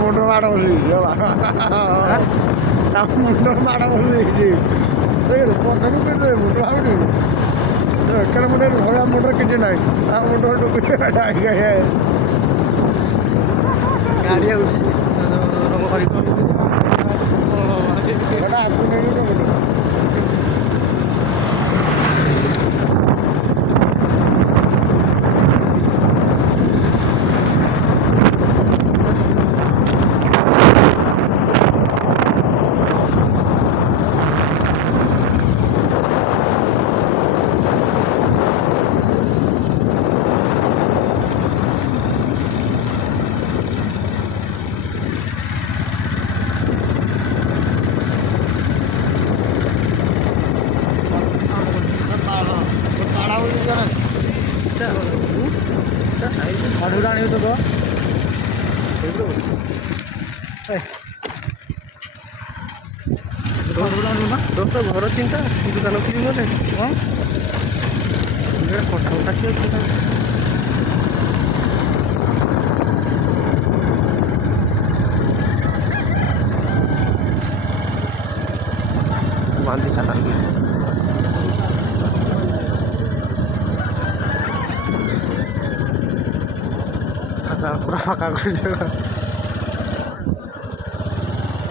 ମୁଣ୍ଡ ମାଡ଼ ବସିଛି ତା ମୁଣ୍ଡ ମାଡ଼ ବସିଛି ପଥରକୁ ପିଟିଦେବେ ମୁଣ୍ଡ ଭାବିନି ଏକର ମୁଣ୍ଡ ଭଳିଆ ମୁଣ୍ଡ କିଛି ନାହିଁ ତା ମୁଣ୍ଡ ଗାଡ଼ି ଆଗକୁ ନେଇ ଆଣିବ ତ তোর তো ঘর চিন্তা দোকান কিনি বলে কথা কথা কি বান্ধি সাঁতার পুরা ফাঁকা করে